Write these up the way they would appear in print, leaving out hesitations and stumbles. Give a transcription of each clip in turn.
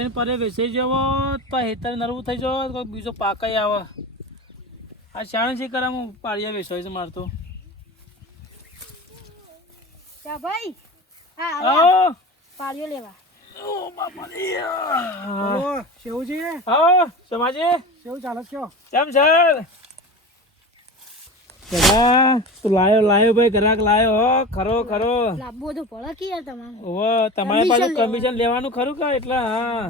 ત્રણ પરે વેચાઈ જવો તો હેતર નરવું થઈ જવો કોઈ બીજો પાકાઈ આવે આ શાણ છે કરે હું પાળિયા વેચાય છે મારતો ભાઈ આવો પાળીઓ લેવા ઓ બાપા રે બોલો શેવજી હા સમાજી શેવ ચાલે છે કેમ છે દાદા તું લાયો ભાઈ ગ્રાહક લાયો હો ખરો ખરો લાંબુ તો પડે કે યાર તમારે ઓ તમારે પાછું કમિશન લેવાનું ખરું કે એટલે હા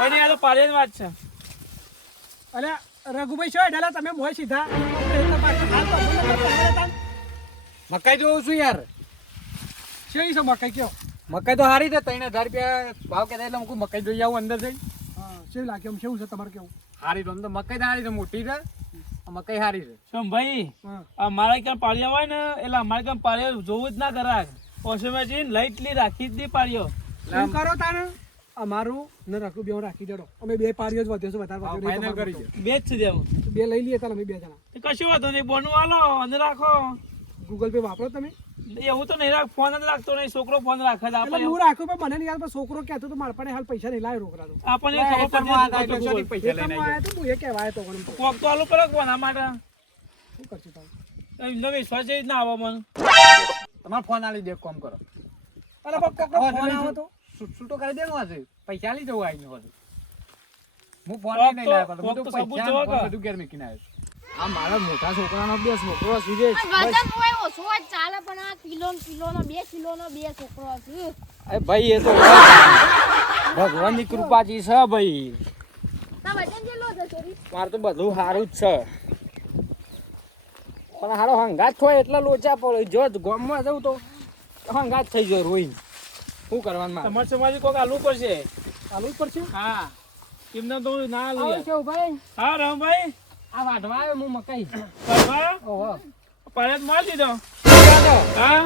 અને આ તો પાડેની વાત છે અલે રઘુભાઈ છો ડાલા તમે મોય સીધા મકાઈ જોઉં છું યાર શેવી છે મકાઈ કયો મકાઈ તો હારી છે 3000 રૂપિયા ભાવ કહેતા એટલે હું મકાઈ જોઈ આવું અંદર જઈ હા શેવી લાગે એમ કેવું છે તમારે કેવું હારી તો આમ તો મકાઈ તો હારી છે મોટી છે મકાઈ હારી છે શું ભાઈ હા અમારા ક્યાં પાડ્યા હોય ને એટલે અમારે ક્યાં પાડ્યા જોવું જ ના કરાક ઓછોમાં જઈને લાઈટલી રાખી જ નહીં પાડ્યો શું કરો તાને અમારું ને રઘુ બે રાખી દેડો અમે બે પારીઓ જ વધ્યો છે વધારે ફાઇનલ કરી છે બે જ છે દેવું બે લઈ લઈએ તાને અમે બે જણા તો કશું વાંધો નહીં બોનું હાલો અને રાખો ગૂગલ પે વાપરો તમે એવું તો નહીં રાખ ફોન જ રાખતો નહીં છોકરો ફોન રાખે છે એટલે આપણે હું રાખું પણ મને નહીં યાદ પણ છોકરો કહેતો તો મારા પણ હાલ પૈસા નહીં લાવ્યો રોકડા તો આપણને ખબર પડતી પૈસા લઈને આયા તો હું એ કહેવાય તો પણ કોક તો આલુ પડે કોના માટે શું કરશું તમે એમનો વિશ્વાસ જ ના આવે મને તમારો ફોન આલી દે કોમ કરો અરે પણ કોકનો ફોન આવે તો છૂટો કરી દેવાનો હશે પૈસા લઈ જવું આવીને હશે હું ફોન કોક નહીં તો- લાવ્યો હું કોક તો તો સબૂત પૈસા જોવા ફોન કા. બધું ઘેર મૂકીને આવ્યો આ મારા મોટા છોકરાનો બે છોકરો સીધે વજન હોય ઓછો હોય ચાલે પણ આ કિલોનો 2 કિલોનો 2 છોકરો છે ભાઈ એ તો ભગવાનની કૃપાથી છે ભાઈ તા વજન જેટલો છે સોરી મારે તો બધું સારું જ છે પણ હારો હંગાત હોય એટલે લોચા પડે જો ગામમાં જવું તો હંગાત થઈ જાય રોઈ શું કરવાનું મારે તમારે સમાજી કોક આલુ પડશે આલુ જ પડશે હા એમને તો ના આલુ આવું યાર. કેવું ભાઈ હા રામભાઈ આ વાઢવા આવ્યો હું મકાઈ કરવા ઓહો પાડે માર દીધો હા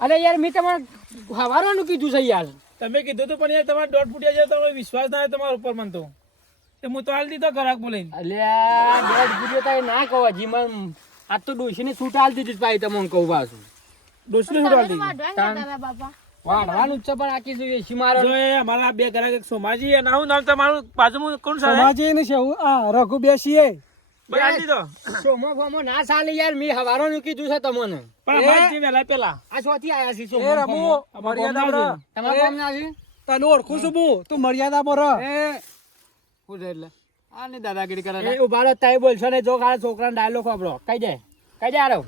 અરે યાર મેં તમારે હવારવાનું કીધું છે યાર તમે કીધું તો પણ યાર તમારે દોઢ ફૂટિયા છે તમારો વિશ્વાસ ના હોય તમારા ઉપર મને તો હું તો હાલ દીધો ખરાક બોલીને અલ્યા દોઢ બુડીઓ તો ના કહો હજી મને આજ તો ડોશીને છૂટ આલ દીધી જ ભાઈ તમને કહું પાછું ડોસલી તમે ઉડાડી તો વાઢવા ગયા હતા બાપા વાઢવાનું જ છે પણ આખી એસી મારો જો એ અમારા બે ગ્રાહક એક સોમાજી અને આવું નામ તમારું બાજુમાં કોણ છે સમાજી ને શેવ આ રઘુ બેસીએ ભાઈ હાલ દીધો સોમો ફોમો ના ચાલે યાર મેં હવારવાનું કીધું છે તમને પણ અમારે જે વહેલા પેલા આ શોથી આયા છે એ સોમો રમુ મર્યાદા પર તમારા ગામ ના છે તને ઓળખું છું હું તું મર્યાદા પર રહ. એ શું છે એટલે આ ને દાદાગીરી કરે એ ઉભા રહો તઈ બોલશો ને જો ખાલી છોકરાને ડાયલોગ વાપરો કઈ દે આરો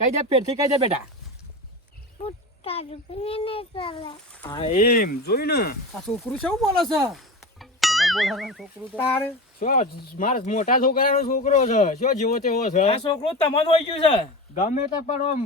કઈ દે પેટથી કઈ દે બેટા હા એમ જોઈ ને આ છોકરું શું બોલે છે તારે શું મારા મોટા છોકરાનો છોકરો છે શું જેવો તેવો છે આ છોકરો તમારું આવી ગયું છે ગમે તે પણ આમ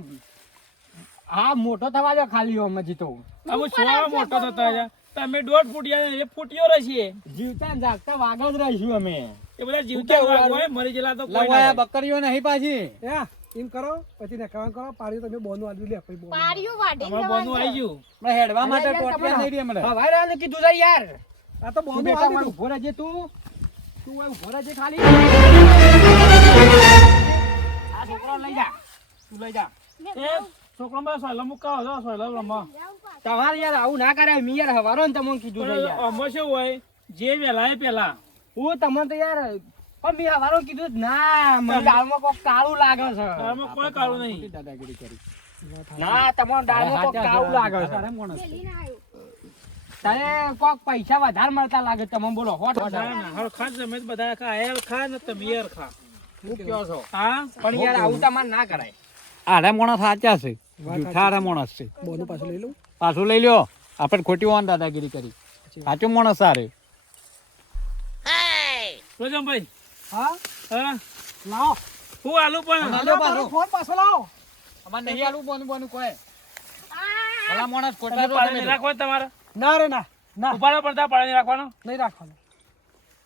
હા મોટો થવા દે ખાલી આમ હજી તો હવે છો મોટો થતા છે તમે દોઢ ફૂટિયા ને 1 ફૂટિયો રહીએ જીવતા ને જાગતા વાગ જ રહીશું અમે એ બધા જીવતા વાઘ હોય મરી ગયેલા તો કોઈ ના લવાયા હોય. બકરીઓ નહીં પાછી એ એમ કરો પછી નખાવા કરો પાડી તમે બોનું આદમી લે પછી બોનું. પાળીઓ વાઢી અમારું બોનું આવી ગયું આપણે હેડવા માટે ટોટિયા નહીં રહી મને હવારે આને કીધું છે યાર આ તો તું બોનું બેટા આદમી મને ઉભો રહેજે તું ઓય ઉભો રહેજે ખાલી આ છોકરો લઈ જા તું લઈ જા એ છોકરો માં સોયલા મુકાવો જો સોયલા રમવા તમારે યાર આવું ના કરાય મી યાર હવારો ને તમને કીધું છે યાર આમાં શું હોય જે વહેલા એ પેલા હું તમને તો યાર પણ મી હવારો કીધું જ ના મને દાળમાં કોક કાળું લાગે છે આમાં કોઈ કાળું નહીં દાદાગીરી કરી ના તમારો દાળમાં કોક કાળું લાગે છે તારે કોક પૈસા વધારે મળતા લાગે તમે બોલો હોટ ના ના હર ખા તમે તો બધા ખા એ ખા ને તમે યાર ખા હું કયો છો હા પણ યાર આવું તમારે ના કરાય આડા મોણસ સાચા છે જૂઠા આડા મોણસ છે બોનું પાછું લઈ લઉં પાછું લઈ લ્યો આપણે ખોટી વાન દાદાગીરી કરી સાચો મોણસ સારે રોજમભાઈ હા હા લાવો હું આલુ પણ હાલો પાછો. ફોન પાછો લાવો અમાર નહીં આલું બોનું બોનું કોઈ ભલા મોણસ તમે ખોટા પાણી નહીં રાખવાનું તમારે ના રે ના ના ઉપાડો પડતા પાણી નહીં રાખવાનું નહીં રાખવાનું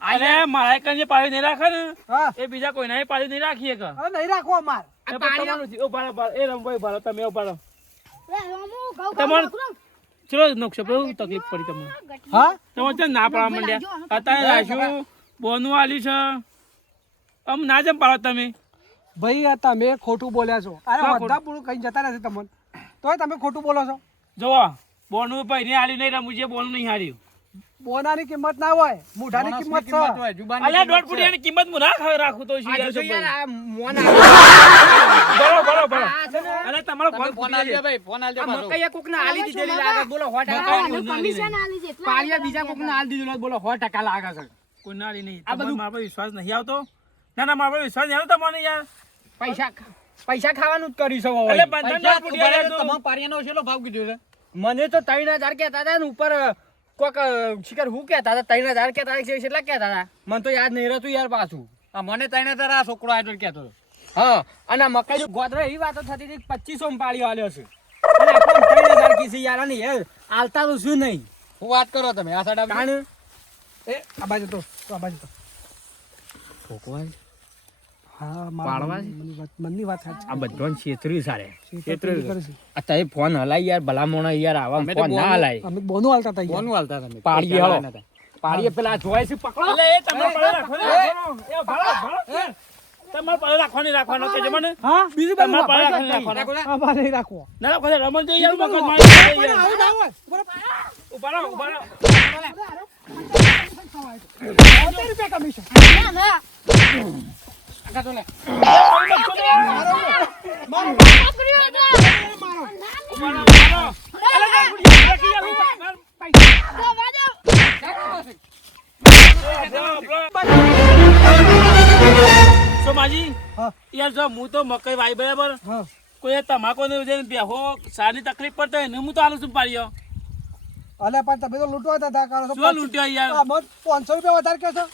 અરે મારા કન જે પાણી નહીં રાખે ને હા એ બીજા કોઈના પાણી નહીં રાખીએ કે હવે નહીં રાખો અમાર એ પણ તમારું છે. ઉપાડો ઉપાડો. એ રમભાઈ ઉપાડો તમે ઉપાડો તમારે ચલો નોકશો બહુ તકલીફ પડી તમને હા તમે છે ના પાડવા માંડ્યા અત્યારે રાખ્યું બોનું આલ્યું છે આમ ના જેમ પાડો તમે ભાઈ આ તમે ખોટું બોલ્યા છો અરે હા, બધા પૂરું કઈ જતા નથી તમને તોય તમે ખોટું બોલો છો જોવો બોનું ભાઈ ને હારી નહીં રમું જે બોનું નહીં હાર્યું બોનાની કિંમત ના હોય મૂઢાની કિંમત છે હોય, જુબાનની અલ્યા કિંમત દોઢ ફૂટિયાની કિંમત હું ના ખાવે રાખું તો છું આ યાર જોજો યાર, ભાઈ. આ મોન બરો અરે તમારો ફોન ફોન આલજો ભાઈ, ફોન આલજો આ પાછો. મકૈયા કોકને આલી દીધેલી બાબા, લાગે, બોલો 100% મકૈયા આલી કોકને દીધેલી. કમિશન આલી છે એટલા પાળિયા બીજા કોકને આલી દીધેલો, બોલો 100% લાગે છે. કોઈ ના હારી નહીં આ બધું- મારા પર વિશ્વાસ નહીં આવતો ના મારા પર વિશ્વાસ નહીં આવતો મને યાર પૈસા ખાવાનું જ કરીશું હવે. એટલે બંધન પૈસા ના ફૂટ્યા ઉભા રહે યાર તો તું. તમારા પારિયાનો છેલ્લો ભાવ કીધો છે. મને તો 3000 કહેતા હતા ને ઉપર કોક શિખર હું કહેતા હતા 3000 કહેતા હતા કે કેટલા કહેતા હતા મને તો યાદ નહીં રહેતું યાર પાછું. આ મને 3000 આ છોકરો આવ્યો તો કહેતો હતો. હા અને આ મકાઈ ગોદરો એવી વાતો થતી હતી કે 2500 માં પાળીઓ આલ્યો છે અને આ કોણ 3000 કીધી યાર અને યાર આલતા તો શું નહીં. હું વાત કરો તમે આ સાડા કાણ એ આ બાજુ તો આ બાજુ તો છોકવાય હા પાડવા છે? મનની વાત સાચી આ બધો છેતરી સારે છેતરી કરે છે. અત્યારે ફોન હલાય યાર ભલામણો યાર આવા ફોન ના હલાય. અમે બોનું હાલતા હતા યાર. હાલતા તમે પાડીએ હાલો પાડીએ પેલા જોઈ છે પકડો. એટલે એ તમારે પડે રાખો ને, રાખો. એ ભાળો. તમારે પડે રાખવાની રાખવાનો કે મને હા બીજું બધું તમારે પડે વાપરતા રાખવાની જ નહીં. રાખવાનો. આ બાર નહીં રાખવો ના રાખો ને, રમણ તો યાર મગજ મારી જાય યાર. આવું ના હોય. બરાબર. ઉભા રહો, ઉભા રહો. 50 રૂપિયા કમિશન ના ના પકડ્યો ના ઉભા રહો, ઉભા રહો. અલે ના, રાખી યાર, ઉભા. તો વાજો સોમાજી હા યાર જો હું તો મકઈ વાઈ બરાબર હા કોઈ તમાકુ ને બેહો સારી તકલીફ પડતો હોય ને હું તો આલું છું પાડ્યો અલે પણ તમે તો લૂંટવા હતા કરો શું લૂંટ્યો યાર આમાં 500 રૂપિયા વધારે કહેશો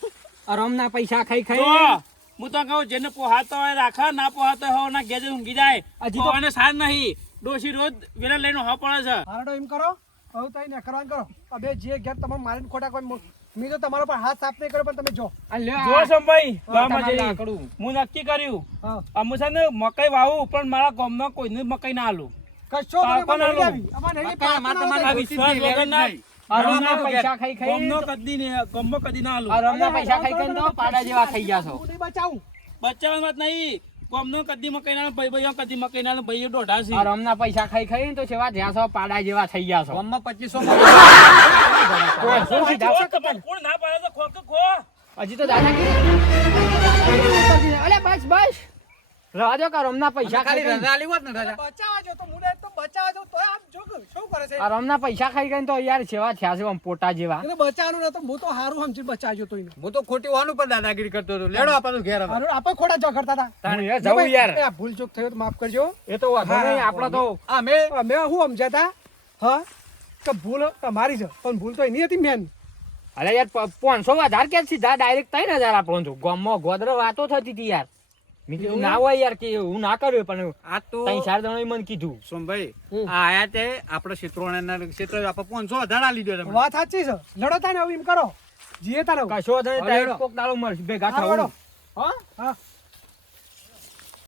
રમના પૈસા ખાઈ જો ખાઈ હું તો કહું જેને પોહાતો હોય રાખા ના પોહાતો હોય ના ઘેર જઈને ઊંઘી જાય હજી તો- પોહાને સાર નહીં ડોશી રોજ વેલા લઈને હો પડે છે હારડો એમ કરો હવે તઈ ને કરવાનું કરો અબે જે ઘેર તમે મારીને ખોટા કોઈ મેં તો તમારા પર હાથ સાફ નહીં કર્યો પણ તમે જો જો સંભાઈ તમારે લાકડું. હું નક્કી કર્યું હા અમે છે ને મકઈ વાવું પણ મારા ગામમાં કોઈને મકઈ ના આલું કશો તમે પાકો ના મને લો. આવી અમાર નહીં પાકા પાકો તમારે આ વિશ્વાસ વગરના રમના પૈસા ખાઈ ખાઈ ગામનો કદી ને ગામમાં કદી ના આલું રમના પૈસા ખાઈ ખાઈ તો પાડા જેવા થઈ ગયા છો. હું નહીં બચાવું બચ્ચાની વાત નહીં ગામનો કદી મકઈ ના આલું, ભાઈ ભાઈઓ કદી મકઈ ના આલું, ભાઈઓ દોઢા છે આ રમના પૈસા ખાઈ ખાઈ તો સેવા જ્યાં છો પાડા જેવા થઈ ગયા છો. ગામમાં 2500 કોણ ના પાડે તો ખો કે ખો હજી તો દાદાગીરી અલે બસ બસ રવા દો કે રમના પૈસા ખાઈ ખાઈ બચાવા જો તો મુને તો બચાવા જો તો આમ જો કે શું કરે છે આ રમના પૈસા ખાઈ ખાઈ તો યાર સેવા થયા છે આમ પોટા જેવા. એને બચાવવાનું ન તો હું તો હારું સમજી બચાવજો તો એને હું તો ખોટી વાનું પર દાદાગીરી કરતો હતો લેડો આપણું ઘેર હવે. હારું આપણે ખોટા જો કરતા હતા હું યાર જવું યાર એ આ ભૂલ ચૂક થયો તો માફ કરજો એ તો વાંધો નહીં આપણો તો અમે હું સમજાતા હા કે ભૂલ તમારી છે પણ ભૂલ તો એની હતી મેન અરે યાર 500 વધારે કે સીધા ડાયરેક્ટ 3000 આપણો તો ગામમાં ગોદરો વાતો થતી હતી યાર. મેં કીધું ના હોય યાર કે હું ના કર્યો પણ આ તો 3-4 જણોએ મને કીધું. સોમભાઈ આ આયા તે આપણે ક્ષેત્રોના ક્ષેત્ર આપણે 500 વધારે આલી દો તમે. વાત સાચી છે લડો તા ને હવે એમ કરો જીએ તા ને કશો વાંધો નહીં, તારે કોક દાડો મળશે ભેગા હા, થવાનું. વળો. હા